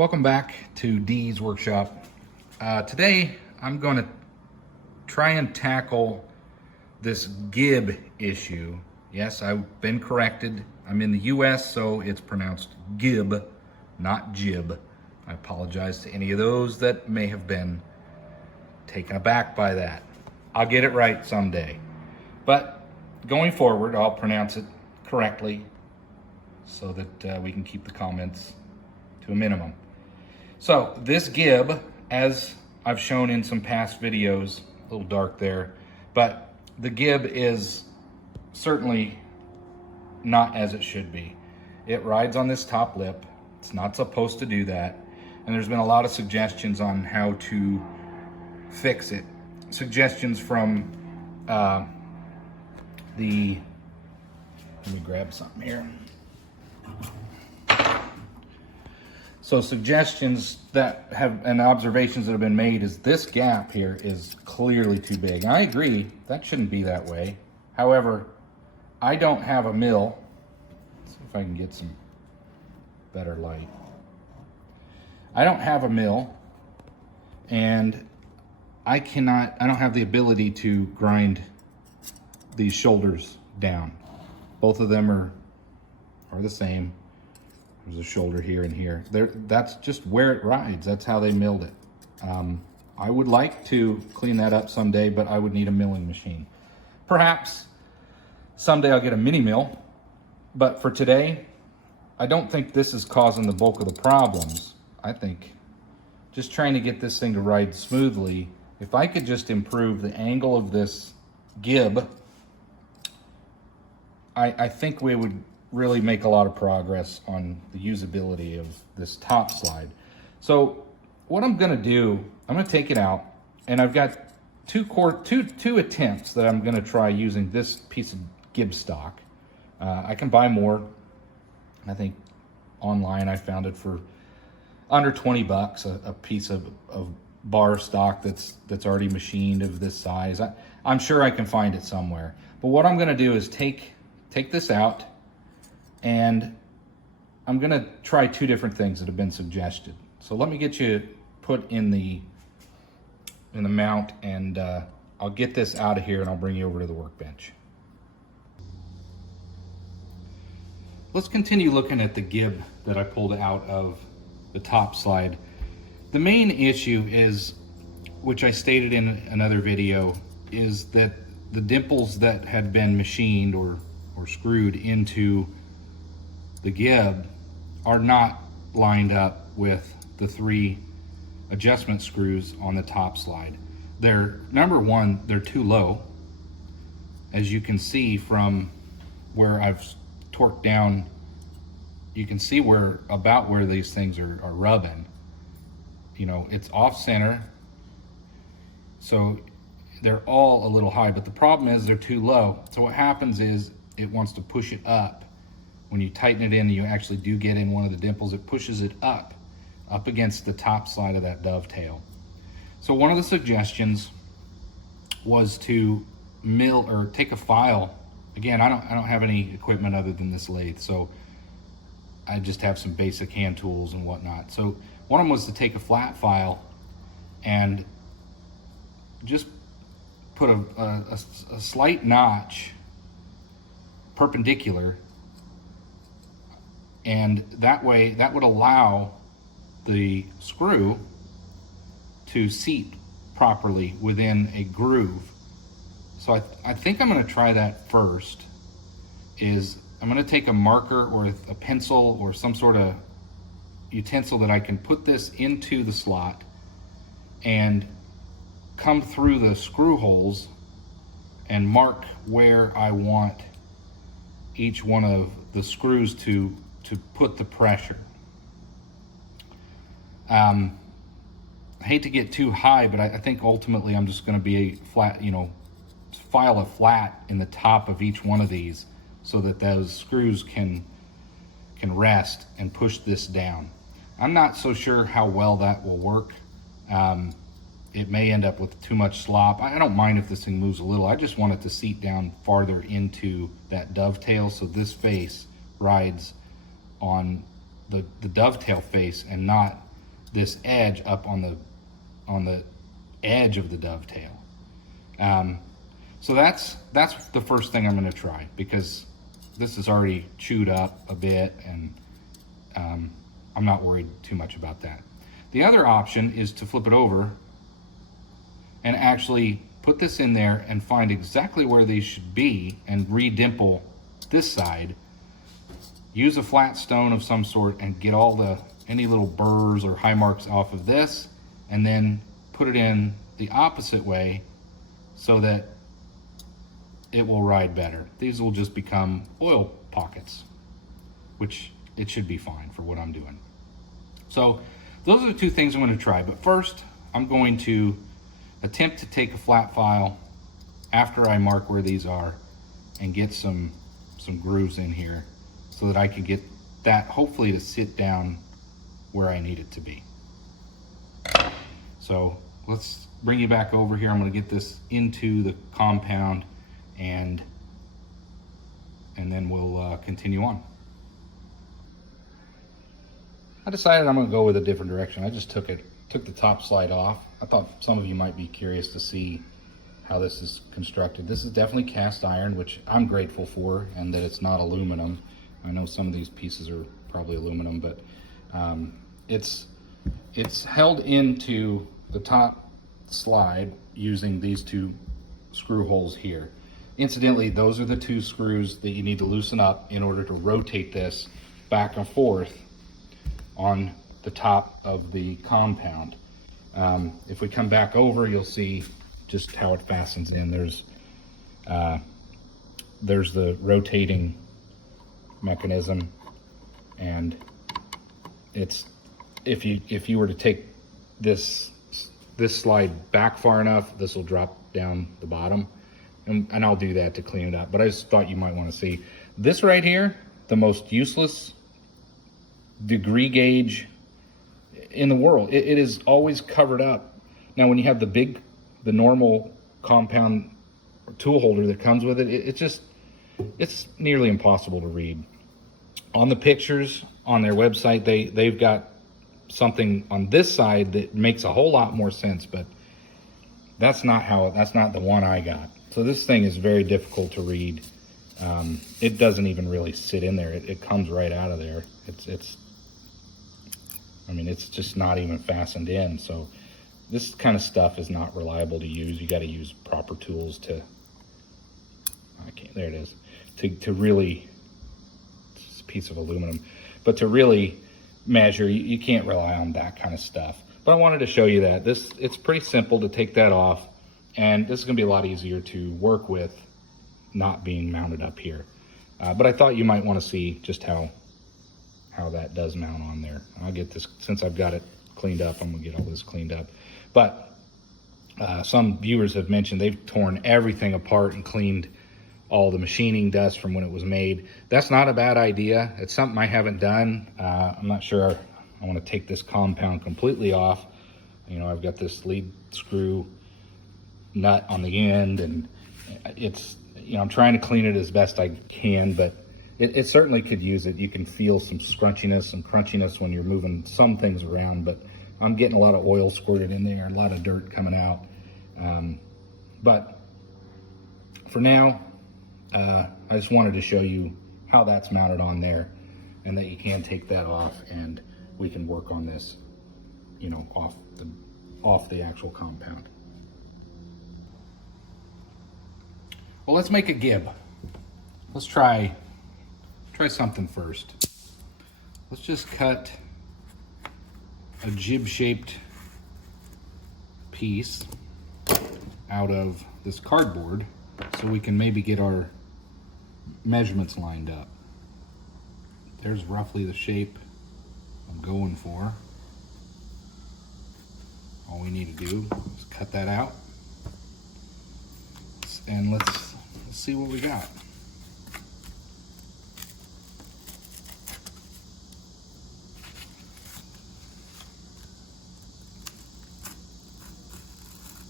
Welcome back to Dee's Workshop. Today I'm going to try and tackle this Gib issue. Yes, I've been corrected. I'm in the US, so it's pronounced Gib, not Jib. I apologize to any of those that may have been taken aback by that. I'll get it right someday. But going forward, I'll pronounce it correctly so that we can keep the comments to a minimum. So this Gib, as I've shown in some past videos, a little dark there, but the Gib is certainly not as it should be. It rides on this top lip. It's not supposed to do that. And there's been a lot of suggestions on how to fix it. Suggestions from let me grab something here. So suggestions that have, and observations that have been made is this gap here is clearly too big. I agree, that shouldn't be that way. However, I don't have a mill. Let's see if I can get some better light. I don't have a mill, and I don't have the ability to grind these shoulders down. Both of them are the same. There's a shoulder here and here. That's just where it rides. That's how they milled it. I would like to clean that up someday, but I would need a milling machine. Perhaps someday I'll get a mini mill, but for today, I don't think this is causing the bulk of the problems. I think just trying to get this thing to ride smoothly, if I could just improve the angle of this Gib, I think we would really make a lot of progress on the usability of this top slide. So what I'm gonna do, I'm gonna take it out, and I've got two attempts that I'm gonna try using this piece of Gib stock. I can buy more. I think online I found it for under 20 bucks, a piece of bar stock that's already machined of this size. I'm sure I can find it somewhere. But what I'm gonna do is take this out, and I'm gonna try two different things that have been suggested. So let me get you put in the mount, and I'll get this out of here and I'll bring you over to the workbench. Let's continue looking at the Gib that I pulled out of the top slide. The main issue is, which I stated in another video, is that the dimples that had been machined or screwed into the Gib are not lined up with the 3 adjustment screws on the top slide. Number one, they're too low. As you can see from where I've torqued down, you can see about where these things are rubbing. You know, it's off center, so they're all a little high, but the problem is they're too low. So what happens is it wants to push it up. When you tighten it in, you actually do get in one of the dimples, it pushes it up against the top side of that dovetail. So one of the suggestions was to mill or take a file. Again, I don't have any equipment other than this lathe, so I just have some basic hand tools and whatnot. So one of them was to take a flat file and just put a slight notch perpendicular, and that way that would allow the screw to seat properly within a groove. So I think I'm going to try that first. I'm going to take a marker or a pencil or some sort of utensil that I can put this into the slot and come through the screw holes and mark where I want each one of the screws to put the pressure. I hate to get too high, but I think ultimately I'm just going to be a flat, file a flat in the top of each one of these so that those screws can rest and push this down. I'm not so sure how well that will work. It may end up with too much slop. I don't mind if this thing moves a little. I just want it to seat down farther into that dovetail so this face rides on the dovetail face and not this edge up on the edge of the dovetail. So that's the first thing I'm going to try, because this is already chewed up a bit, and I'm not worried too much about that. The other option is to flip it over and actually put this in there and find exactly where these should be and re-dimple this side. Use a flat stone of some sort and get any little burrs or high marks off of this, and then put it in the opposite way so that it will ride better. These will just become oil pockets, which it should be fine for what I'm doing. So those are the two things I'm going to try. But first, I'm going to attempt to take a flat file after I mark where these are and get some grooves in here so that I can get that hopefully to sit down where I need it to be. So let's bring you back over here. I'm going to get this into the compound, and then we'll continue on. I decided I'm going to go with a different direction. I just took the top slide off. I thought some of you might be curious to see how this is constructed. This is definitely cast iron, which I'm grateful for, and that it's not aluminum. I know some of these pieces are probably aluminum, but it's held into the top slide using these two screw holes here. Incidentally, those are the two screws that you need to loosen up in order to rotate this back and forth on the top of the compound. If we come back over, you'll see just how it fastens in. There's the rotating mechanism, and it's if you were to take this slide back far enough, this will drop down the bottom, and I'll do that to clean it up. But I just thought you might want to see this right here, the most useless degree gauge in the world. It is always covered up. Now when you have the normal compound tool holder that comes with it, it's nearly impossible to read. On the pictures on their website, they've got something on this side that makes a whole lot more sense, but that's not the one I got. So this thing is very difficult to read. It doesn't even really sit in there. It comes right out of there. It's just not even fastened in. So this kind of stuff is not reliable to use. You got to use proper tools to, there it is, to really, it's a piece of aluminum, but to really measure, you can't rely on that kind of stuff. But I wanted to show you that. It's pretty simple to take that off, and this is going to be a lot easier to work with not being mounted up here. But I thought you might want to see just how that does mount on there. I'll get this, since I've got it cleaned up, I'm going to get all this cleaned up. But some viewers have mentioned they've torn everything apart and cleaned all the machining dust from when it was made. That's not a bad idea. It's something I haven't done. I'm not sure I want to take this compound completely off. I've got this lead screw nut on the end, and it's, I'm trying to clean it as best I can, but it certainly could use it. You can feel some scrunchiness, some crunchiness when you're moving some things around, but I'm getting a lot of oil squirted in there, a lot of dirt coming out. But for now, I just wanted to show you how that's mounted on there, and that you can take that off and we can work on this, off the actual compound. Well, let's make a gib. Let's try something first. Let's just cut a jib-shaped piece out of this cardboard so we can maybe get our measurements lined up. There's roughly the shape I'm going for. All we need to do is cut that out, and let's see what we got.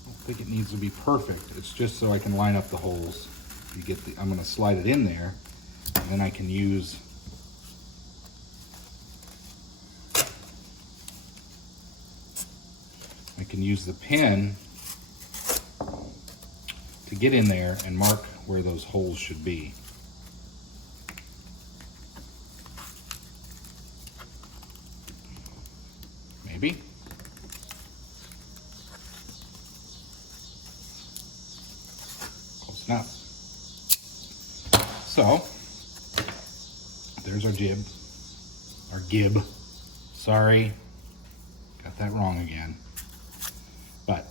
I think it needs to be perfect. It's just so I can line up the holes. I'm going to slide it in there, and then I can use can use the pen to get in there and mark where those holes should be. Maybe. Close enough. So, there's our gib. Sorry, got that wrong again. But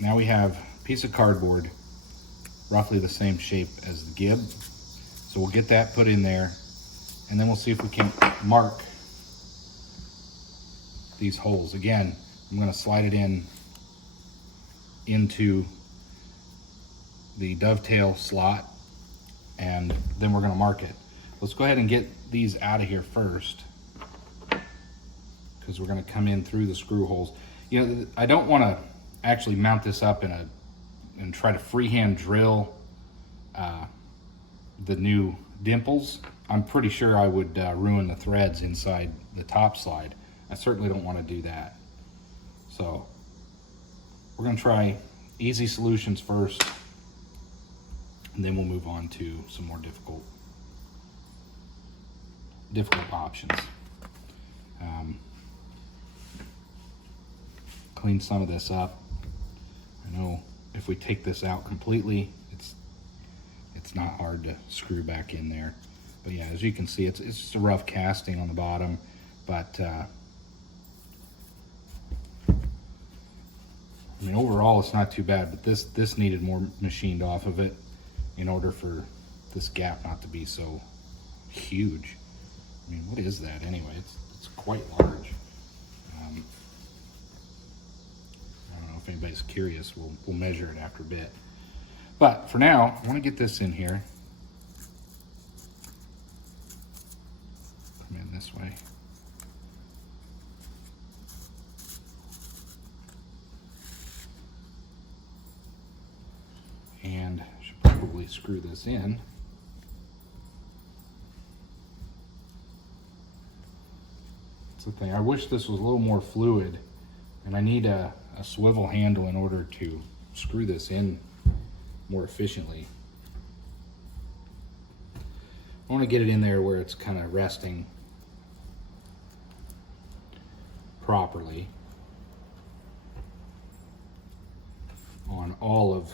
now we have a piece of cardboard roughly the same shape as the gib. So we'll get that put in there, and then we'll see if we can mark these holes. Again, I'm going to slide it into the dovetail slot, and then we're going to mark it. Let's go ahead and get these out of here first, because we're going to come in through the screw holes. You know, I don't want to actually mount this up and try to freehand drill the new dimples. I'm pretty sure I would ruin the threads inside the top slide. I certainly don't want to do that. So we're going to try easy solutions first, and then we'll move on to some more difficult options. Clean some of this up. I know if we take this out completely, it's not hard to screw back in there. But yeah, as you can see, it's just a rough casting on the bottom, but I mean, overall it's not too bad, but this needed more machined off of it in order for this gap not to be so huge. I mean, what is that anyway? It's quite large. I don't know if anybody's curious. We'll measure it after a bit. But for now, I want to get this in here. Come in this way. And I should probably screw this in. That's the thing. I wish this was a little more fluid, and I need a swivel handle in order to screw this in more efficiently. I want to get it in there where it's kind of resting properly on all of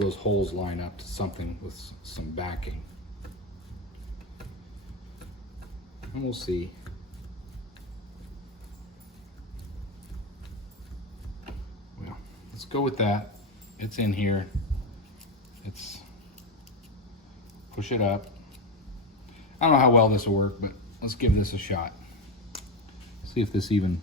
those holes line up to something with some backing. And we'll see. Well, let's go with that. It's in here. It's push it up. I don't know how well this will work, but let's give this a shot. See if this even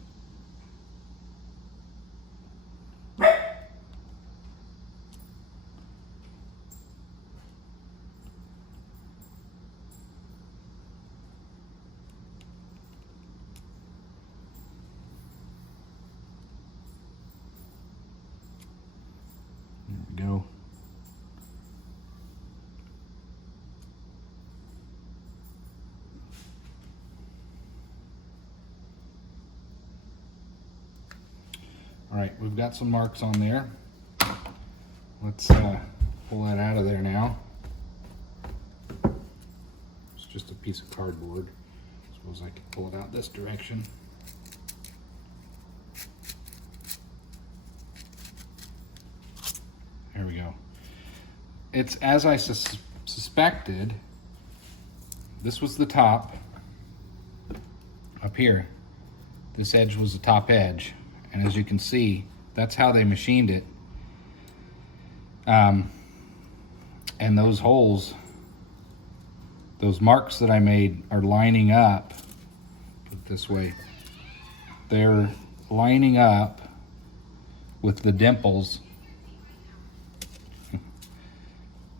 go. All right, we've got some marks on there. Let's pull that out of there now. It's just a piece of cardboard. I suppose I could pull it out this direction. There we go. It's as I suspected. This was the top up here. This edge was the top edge, and as you can see, that's how they machined it. And those holes, those marks that I made are lining up. Put it this way. They're lining up with the dimples.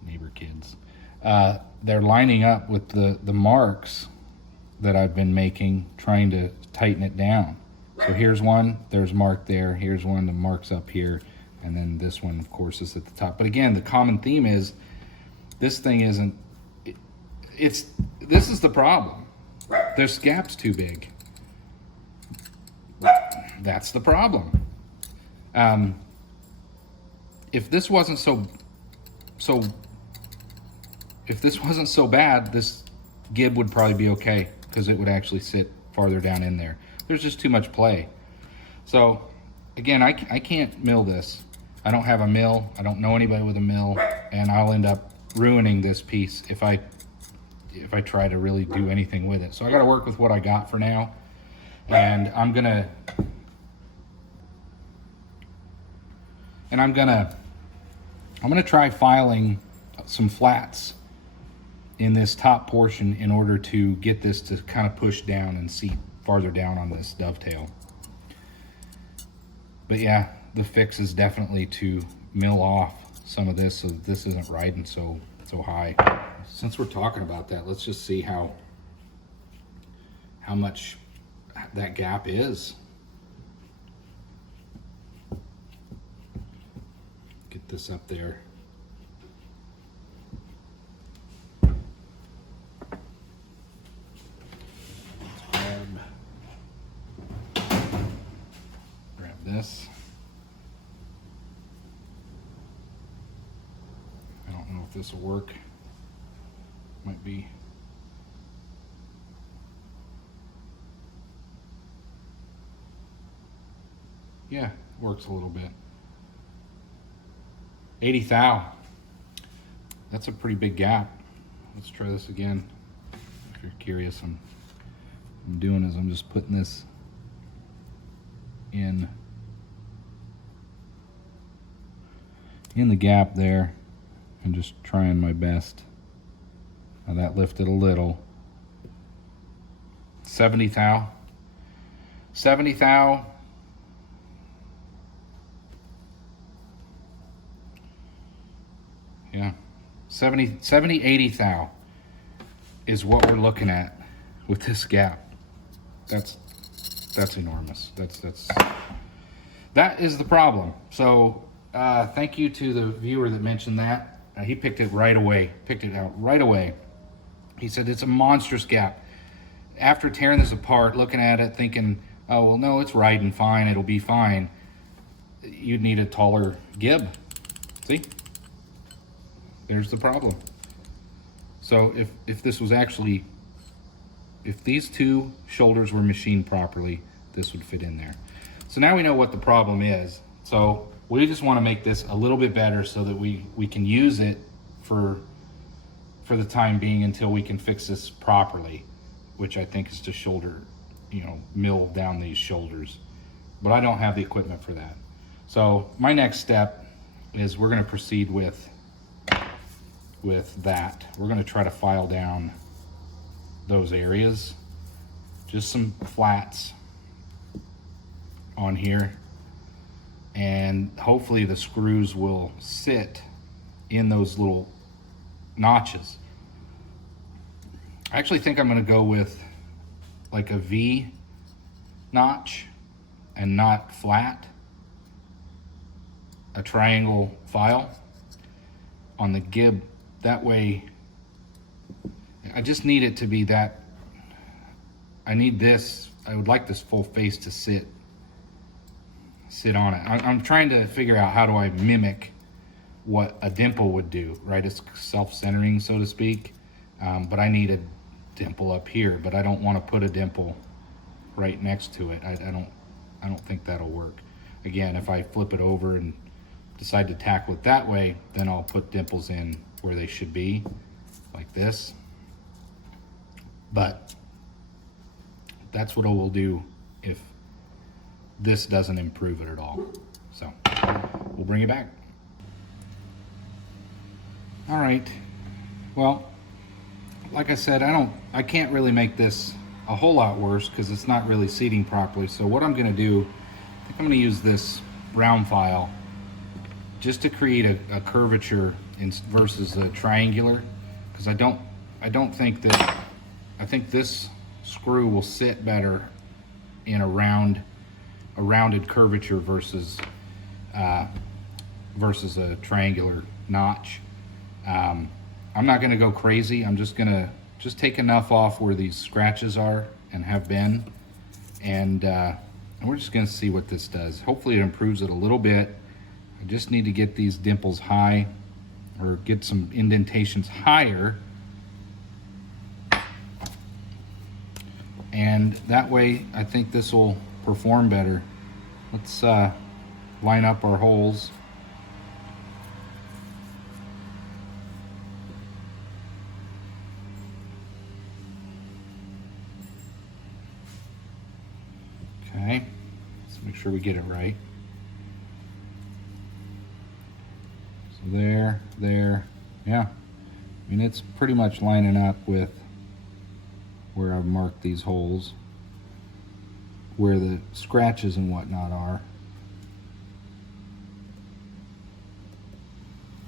Neighbor kids. They're lining up with the marks that I've been making, trying to tighten it down. So here's one, there's mark there, here's one, the mark's up here, and then this one, of course, is at the top. But again, the common theme is this thing isn't, this is the problem. This gap's too big. That's the problem. If this wasn't so bad, this Gib would probably be okay, because it would actually sit farther down in there. There's just too much play. So again, I can't mill this. I don't have a mill. I don't know anybody with a mill, and I'll end up ruining this piece if I try to really do anything with it. So I got to work with what I got for now, and I'm gonna try filing some flats in this top portion in order to get this to kind of push down and seat farther down on this dovetail. But yeah, the fix is definitely to mill off some of this so that this isn't riding so high. Since we're talking about that, let's just see how much that gap is. Get this up there. Grab this. I don't know if this will work. Might be. Yeah, works a little bit. 80 thou. That's a pretty big gap. Let's try this again. If you're curious, what I'm doing is I'm just putting this in the gap there and just trying my best. Now that lifted a little. 70 thou. 70 thou. Yeah, 70, 80 thou is what we're looking at with this gap. That's enormous. That is the problem. So thank you to the viewer that mentioned that. He picked it right away, picked it out right away. He said it's a monstrous gap. After tearing this apart, looking at it, thinking, oh, well, no, it's riding fine, it'll be fine. You'd need a taller Gib. See? There's the problem. So if this was actually, if these two shoulders were machined properly, this would fit in there. So now we know what the problem is. So we just want to make this a little bit better so that we can use it for the time being until we can fix this properly, which I think is to shoulder, mill down these shoulders. But I don't have the equipment for that. So my next step is we're going to proceed with that. We're going to try to file down those areas, just some flats on here, and hopefully the screws will sit in those little notches. I actually think I'm going to go with like a V notch and not flat, a triangle file on the Gib. That way, I just need it to be that, I would like this full face to sit on it. I'm trying to figure out how do I mimic what a dimple would do, right? It's self-centering, so to speak, but I need a dimple up here, but I don't want to put a dimple right next to it. I don't think that'll work. Again, if I flip it over and decide to tackle it that way, then I'll put dimples in where they should be, like this. But that's what I will do if this doesn't improve it at all. So we'll bring it back. All right, well, like I said, I can't really make this a whole lot worse because it's not really seating properly. So what I'm gonna do, I think I'm gonna use this round file just to create a curvature versus a triangular, because I think this screw will sit better in a rounded curvature versus a triangular notch. I'm not gonna go crazy. I'm just gonna take enough off where these scratches are and have been, and And we're just gonna see what this does. Hopefully it improves it a little bit. I just need to get these dimples high, or get some indentations higher. And that way, I think this will perform better. Let's line up our holes. Okay, let's make sure we get it right. So there, yeah. I mean, it's pretty much lining up with where I've marked these holes, where the scratches and whatnot are.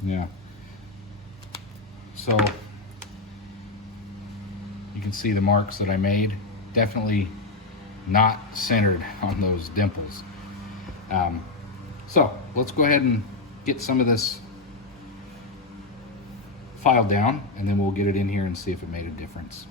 Yeah. So you can see the marks that I made. Definitely not centered on those dimples. So let's go ahead and get some of this filed down, and then we'll get it in here and see if it made a difference.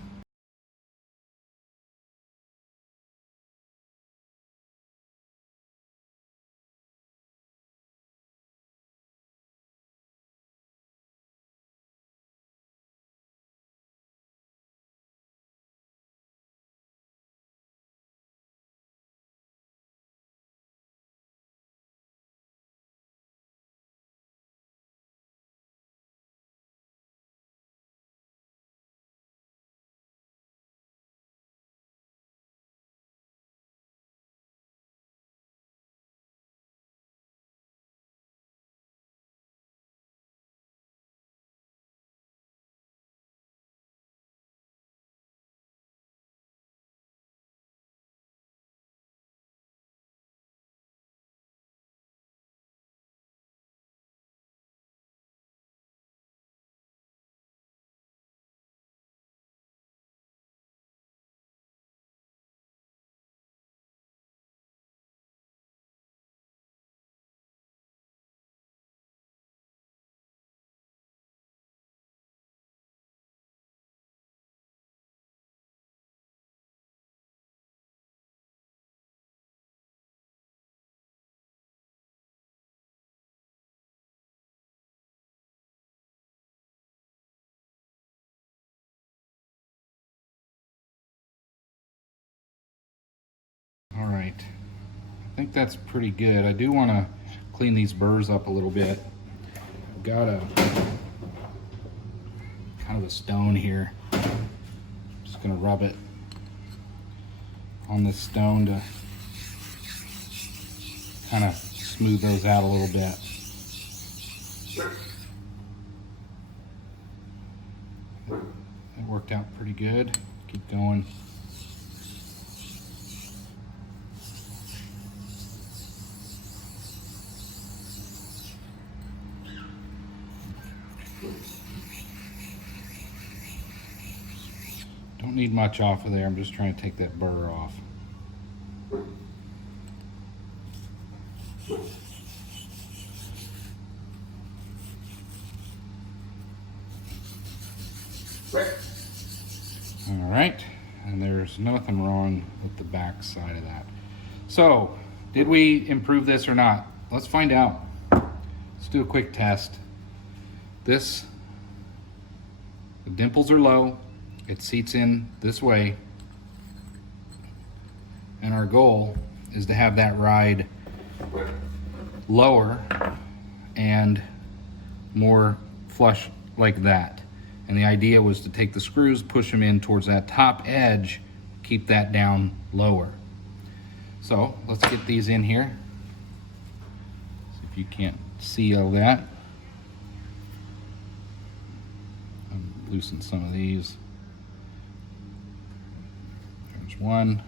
All right, I think that's pretty good. I do want to clean these burrs up a little bit. I've got a kind of a stone here. Just gonna rub it on this stone to kind of smooth those out a little bit. That worked out pretty good. Keep going. Don't need much off of there. I'm just trying to take that burr off. All right, and there's nothing wrong with the back side of that. So, did we improve this or not? Let's find out. Let's do a quick test. The dimples are low. It seats in this way. And our goal is to have that ride lower and more flush like that. And the idea was to take the screws, push them in towards that top edge, keep that down lower. So let's get these in here. See if you can't see all that. I'll loosen some of these. There's one.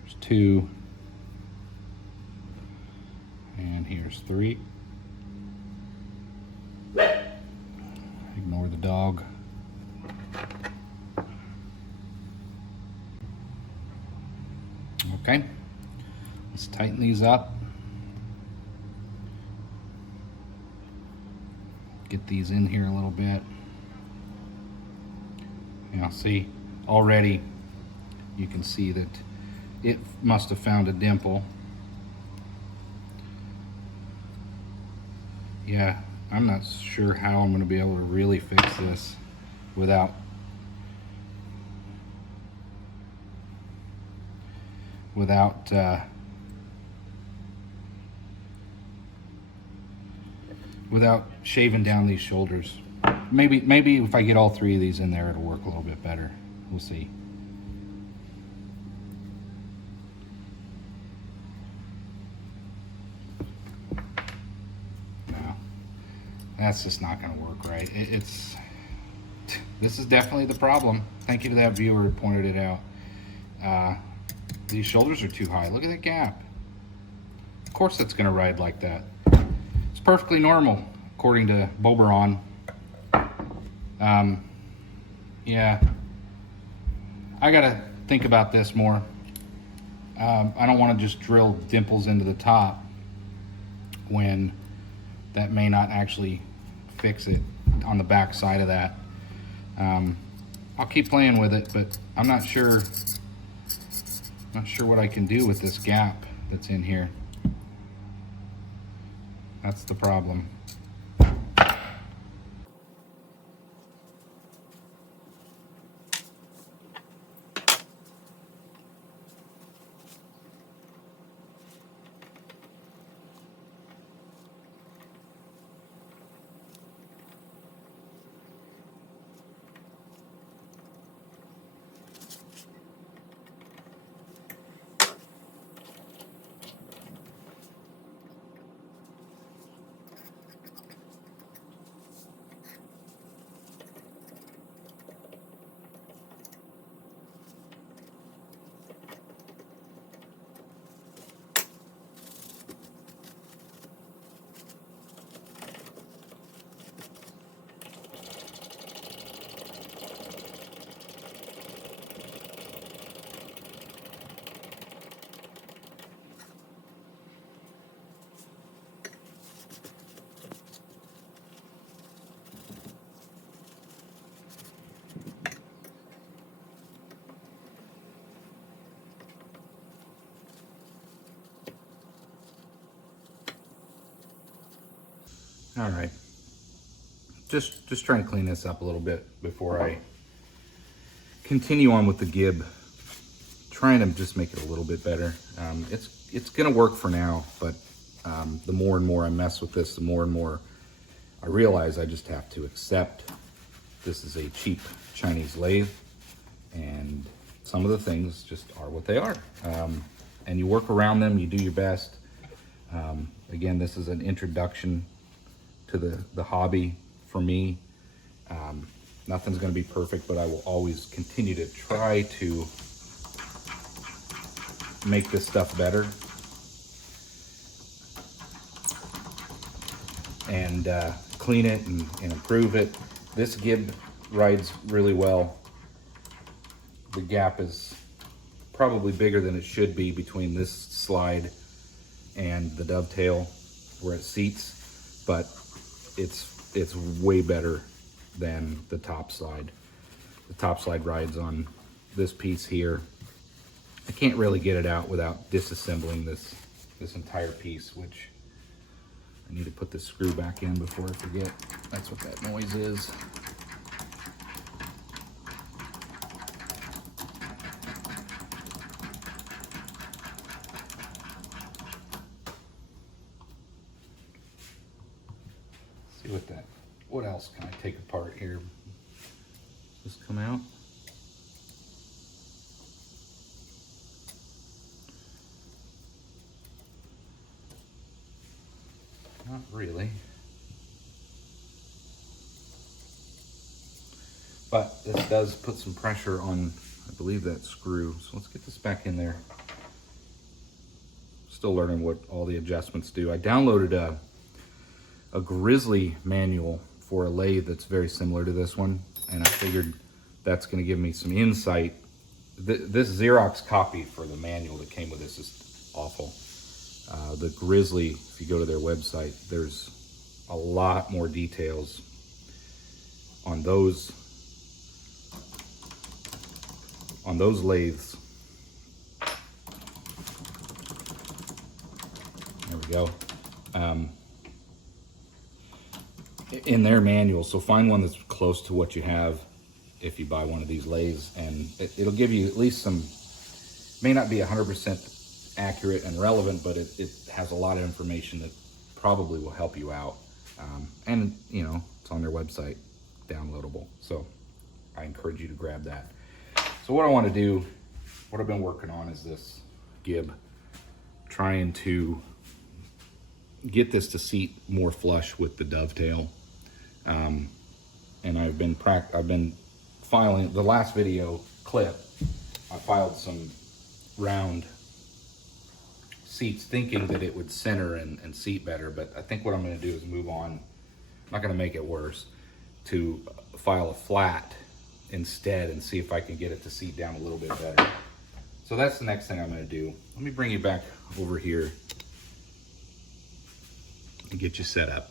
There's two. And here's three. Ignore the dog. Okay, let's tighten these up. Get these in here a little bit. Now see, already you can see that it must have found a dimple. Yeah, I'm not sure how I'm going to be able to really fix this without shaving down these shoulders. Maybe if I get all three of these in there, it'll work a little bit better. We'll see. No, that's just not going to work right. This is definitely the problem. Thank you to that viewer who pointed it out. These shoulders are too high. Look at that gap. Of course it's going to ride like that. It's perfectly normal, according to Deburring. Yeah, I gotta think about this more. I don't want to just drill dimples into the top when that may not actually fix it on the back side of that. I'll keep playing with it, but I'm not sure what I can do with this gap that's in here. That's the problem. All right, just trying to clean this up a little bit before I continue on with the Gib. Trying to just make it a little bit better. It's gonna work for now, but the more and more I mess with this, the more and more I realize I just have to accept this is a cheap Chinese lathe, and some of the things just are what they are. And you work around them, you do your best. Again, this is an introduction to the hobby for me. Nothing's going to be perfect, but I will always continue to try to make this stuff better and clean it and improve it. This Gib rides really well. The gap is probably bigger than it should be between this slide and the dovetail where it seats, but it's way better than the top slide. The top slide rides on this piece here. I can't really get it out without disassembling this entire piece, which I need to put this screw back in before I forget. That's what that noise is. What else can I take apart here? This come out? Not really. But this does put some pressure on, I believe, that screw. So let's get this back in there. Still learning what all the adjustments do. I downloaded a Grizzly manual for a lathe that's very similar to this one, and I figured that's going to give me some insight. This Xerox copy for the manual that came with this is awful. The Grizzly, if you go to their website, there's a lot more details on those lathes There we go. In their manual, so find one that's close to what you have if you buy one of these lathes, and it'll give you at least some, may not be 100% accurate and relevant, but it has a lot of information that probably will help you out. And you know, it's on their website, downloadable. So I encourage you to grab that. So what I want to do, what I've been working on is this Gib, trying to get this to seat more flush with the dovetail. And I've been filing the last video clip. I filed some round seats thinking that it would center and seat better, but I think what I'm going to do is move on. I'm not going to make it worse, to file a flat instead and see if I can get it to seat down a little bit better. So that's the next thing I'm going to do. Let me bring you back over here and get you set up.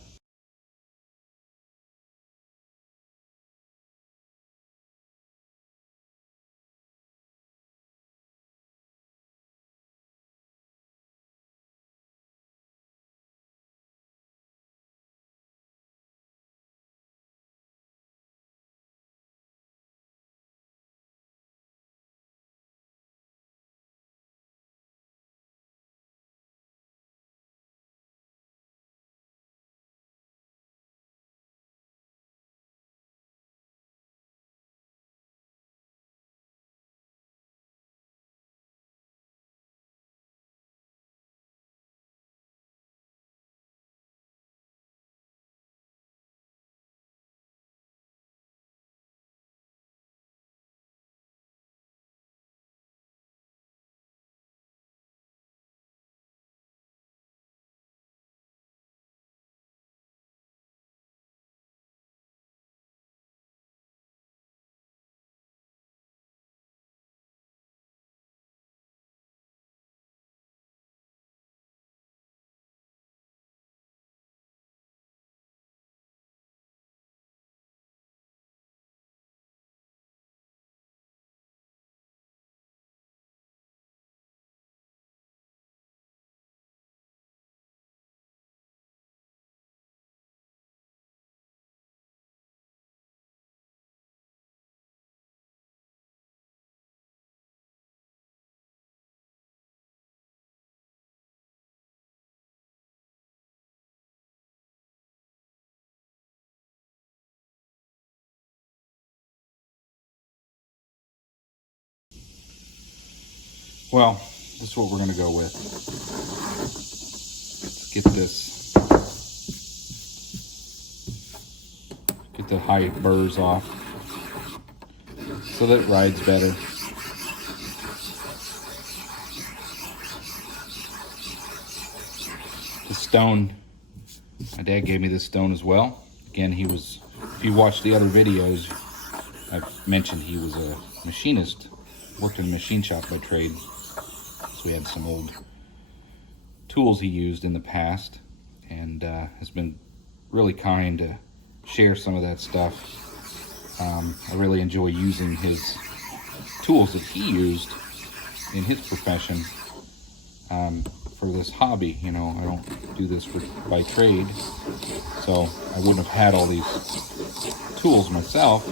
Well, this is what we're going to go with. Let's get this, get the high burrs off so that it rides better. The stone, my dad gave me this stone as well. Again, he was, if you watch the other videos, I've mentioned he was a machinist, worked in a machine shop by trade. So we had some old tools he used in the past, and has been really kind to share some of that stuff. I really enjoy using his tools that he used in his profession for this hobby. You know, I don't do this by trade, so I wouldn't have had all these tools myself.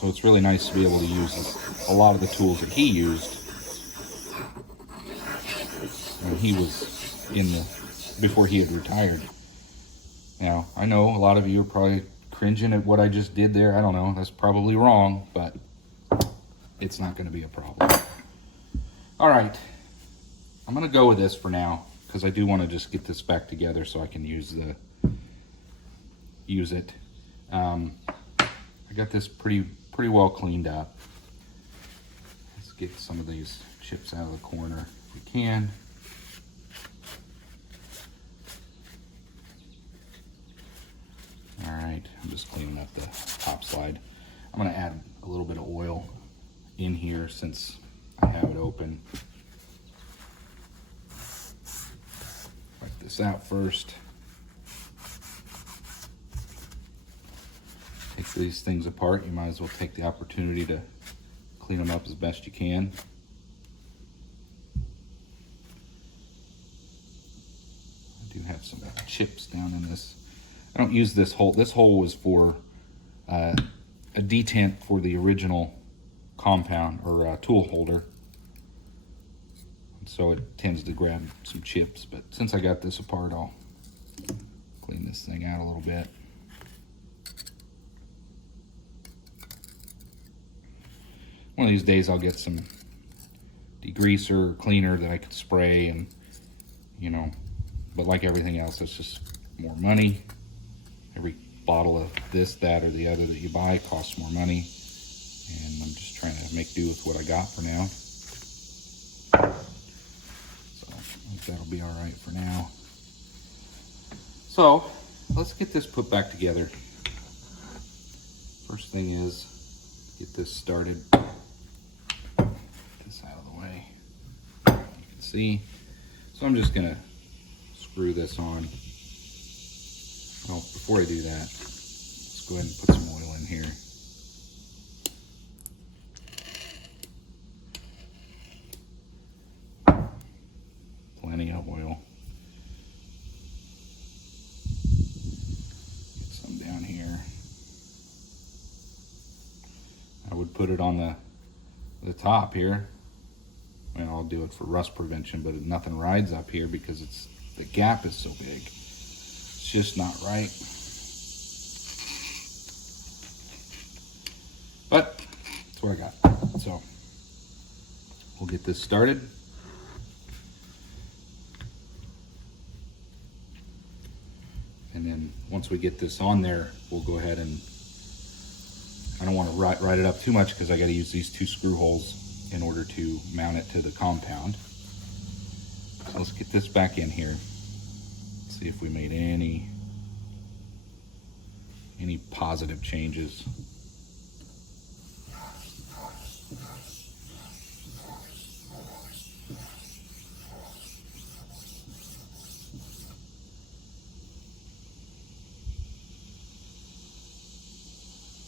So it's really nice to be able to use a lot of the tools that he used when he was before he had retired. Now, I know a lot of you are probably cringing at what I just did there. I don't know, that's probably wrong, but it's not going to be a problem. All right, I'm going to go with this for now because I do want to just get this back together so I can use it. I got this pretty well cleaned up. Let's get some of these chips out of the corner if we can. All right, I'm just cleaning up the top slide. I'm going to add a little bit of oil in here since I have it open. Wipe this out first. Take these things apart. You might as well take the opportunity to clean them up as best you can. have some chips down in this. I don't use this hole. This hole was for a detent for the original compound or tool holder. So it tends to grab some chips, but since I got this apart, I'll clean this thing out a little bit. One of these days I'll get some degreaser or cleaner that I could spray, and you know, but like everything else, it's just more money. Every bottle of this, that, or the other that you buy costs more money, and I'm just trying to make do with what I got for now. So I think that'll be all right for now. So let's get this put back together. First thing is get this started. Get this out of the way. You can see. So I'm just gonna screw this on. Well, before I do that, let's go ahead and put some oil in here. Plenty of oil. Get some down here. I would put it on the top here. Well, I'll do it for rust prevention, but nothing rides up here because the gap is so big. It's just not right. But that's what I got. So we'll get this started. And then once we get this on there, we'll go ahead and, I don't want to ride it up too much because I got to use these 2 screw holes in order to mount it to the compound. So let's get this back in here. See if we made any positive changes.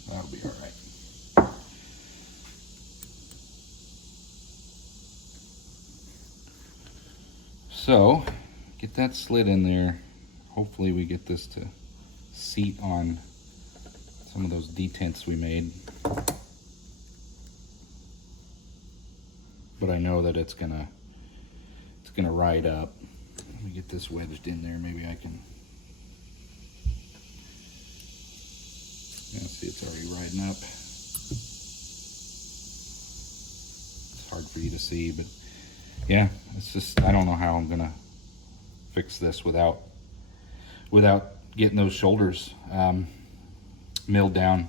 That'll be all right. So, get that slid in there. Hopefully we get this to seat on some of those detents we made. But I know that it's gonna ride up. Let me get this wedged in there. Maybe I can. Yeah, see, it's already riding up. It's hard for you to see, but yeah, it's just, I don't know how I'm gonna fix this without getting those shoulders milled down.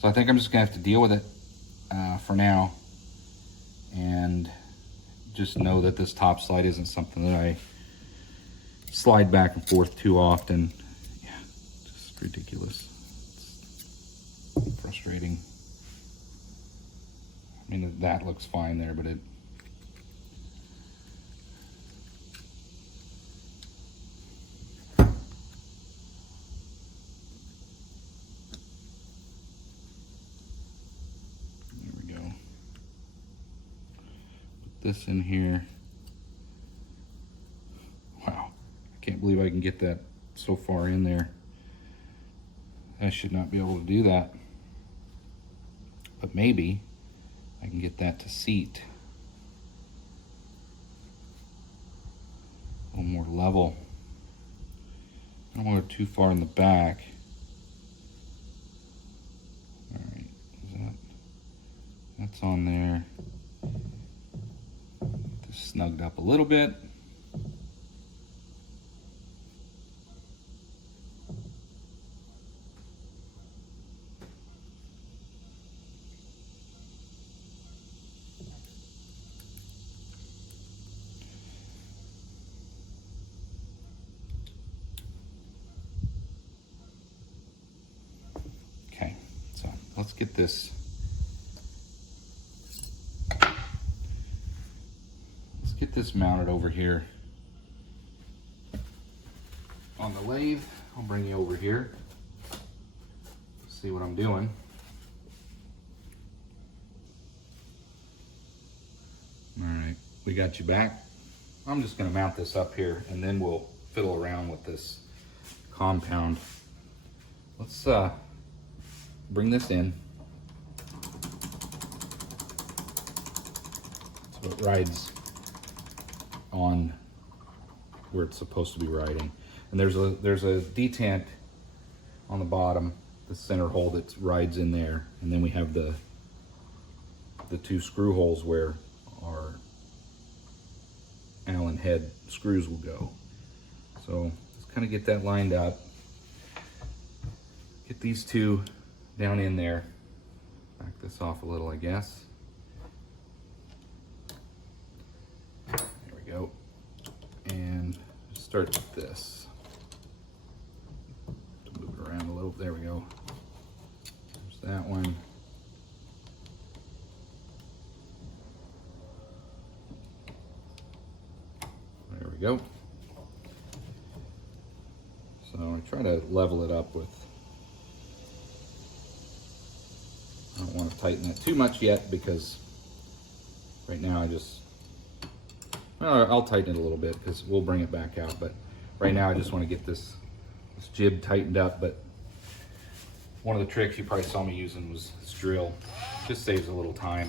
So I think I'm just gonna have to deal with it for now, and just know that this top slide isn't something that I slide back and forth too often. Yeah, just ridiculous. It's frustrating. I mean, that looks fine there, but it, this in here. Wow, I can't believe I can get that so far in there. I should not be able to do that, but maybe I can get that to seat a little more level. I don't want it too far in the back. All right, that's on there. Snugged up a little bit. Okay, so let's get this mounted over here on the lathe. I'll bring you over here, see what I'm doing. All right, we got you back. I'm just going to mount this up here, and then we'll fiddle around with this compound. Let's bring this in so it rides on where it's supposed to be riding. And there's a detent on the bottom, the center hole that rides in there, and then we have the two screw holes where our Allen head screws will go. So let's kind of get that lined up. Get these two down in there. Back this off a little, I guess. There we go. And start with this. Move it around a little. There we go. There's that one. There we go. So I try to level it up with, I don't want to tighten that too much yet because right now well, I'll tighten it a little bit because we'll bring it back out, but right now I just want to get this jib tightened up. But one of the tricks you probably saw me using was this drill. Just saves a little time.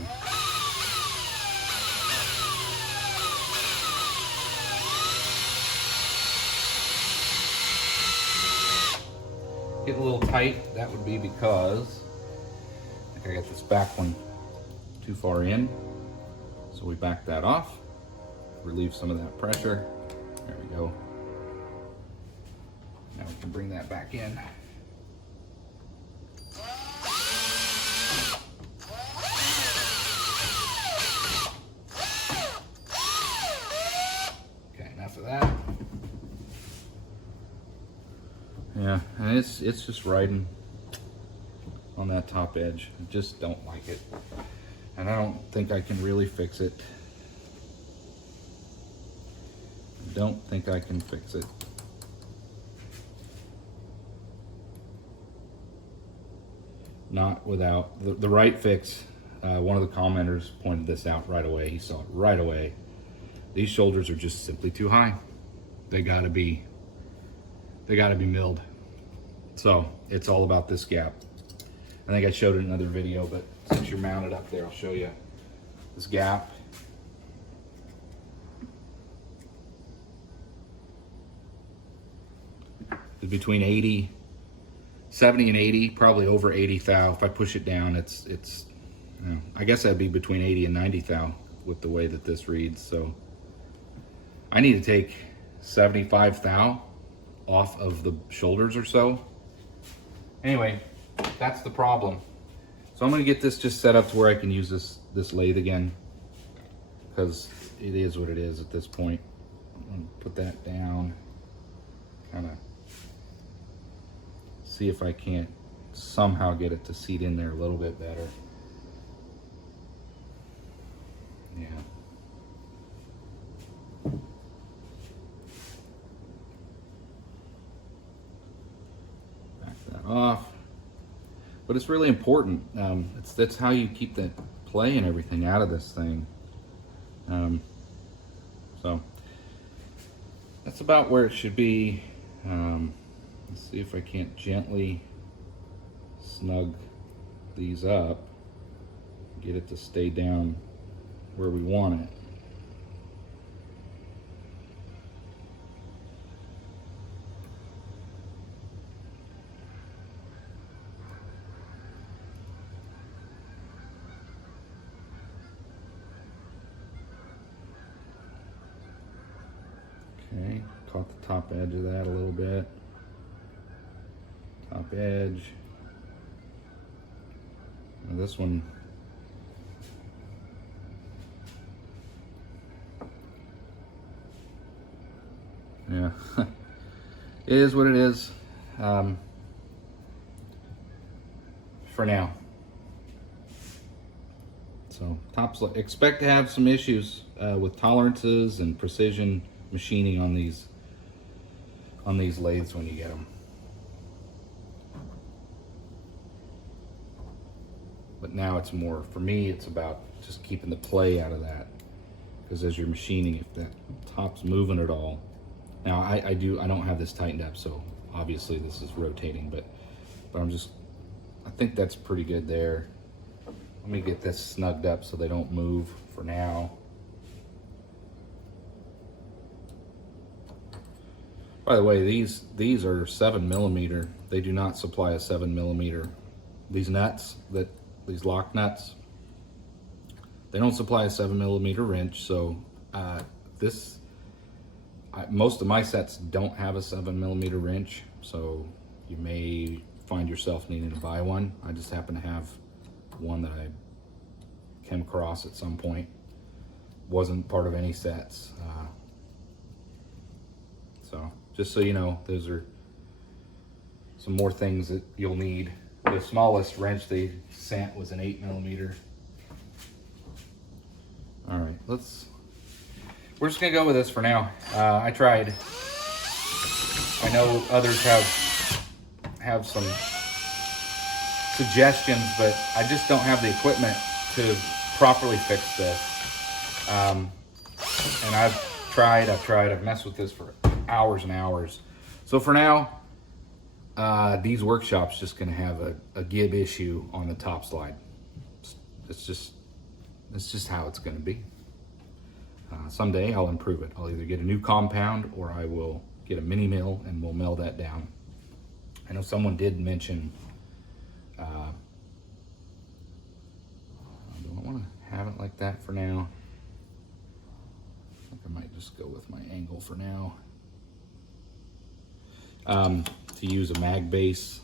Get a little tight, that would be because I think I got this back one too far in. So we back that off, relieve some of that pressure. There we go. Now we can bring that back in. Okay, enough of that. Yeah, and it's just riding on that top edge. I just don't like it. And I don't think I can really fix it. I don't think I can fix it. Not without the right fix. One of the commenters pointed this out right away. He saw it right away. These shoulders are just simply too high. They gotta be milled. So it's all about this gap. I think I showed it in another video, but since you're mounted up there, I'll show you this gap. It's between 70 and 80, probably over 80 thou. If I push it down, it's you know, I guess that'd be between 80 and 90 thou with the way that this reads. So I need to take 75 thou off of the shoulders or so. Anyway, that's the problem. So I'm gonna get this just set up to where I can use this lathe again, because it is what it is at this point. I'm gonna put that down, kind of see if I can't somehow get it to seat in there a little bit better. Yeah. Off, but it's really important. That's how you keep that play and everything out of this thing. So that's about where it should be. Let's see if I can't gently snug these up, get it to stay down where we want it. Okay, caught the top edge of that a little bit. Top edge. Now this one, yeah, it is what it is for now. So expect to have some issues with tolerances and precision machining on these lathes when you get them. But now it's more, for me, it's about just keeping the play out of that. Because as you're machining, if that top's moving at all, Now I don't have this tightened up, so obviously this is rotating, but I think that's pretty good there. Let me get this snugged up so they don't move for now. By the way, these are 7mm. They do not supply a 7mm. These nuts, these lock nuts, they don't supply a 7mm wrench. So most of my sets don't have a 7mm wrench. So you may find yourself needing to buy one. I just happen to have one that I came across at some point. Wasn't part of any sets. So just so you know, those are some more things that you'll need. The smallest wrench they sent was an 8mm. All right, we're just gonna go with this for now. I tried. I know others have some suggestions, but I just don't have the equipment to properly fix this. And I've messed with this for hours and hours. So for now, these workshops just gonna have a Gib issue on the top slide. It's just how it's gonna be. Someday I'll improve it. I'll either get a new compound or I will get a mini mill and we'll mill that down. I know someone did mention, do I want to have it like that for now? I think I might just go with my angle for now. To use a mag base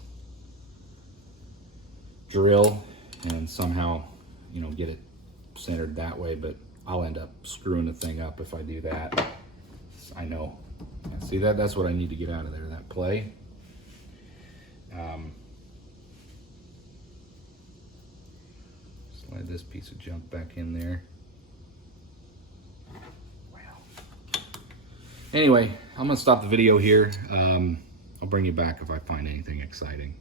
drill and somehow, get it centered that way, but I'll end up screwing the thing up if I do that. I know. Yeah, see, that's what I need to get out of there, that play. Slide this piece of junk back in there. Wow. Anyway, I'm gonna stop the video here. I'll bring you back if I find anything exciting.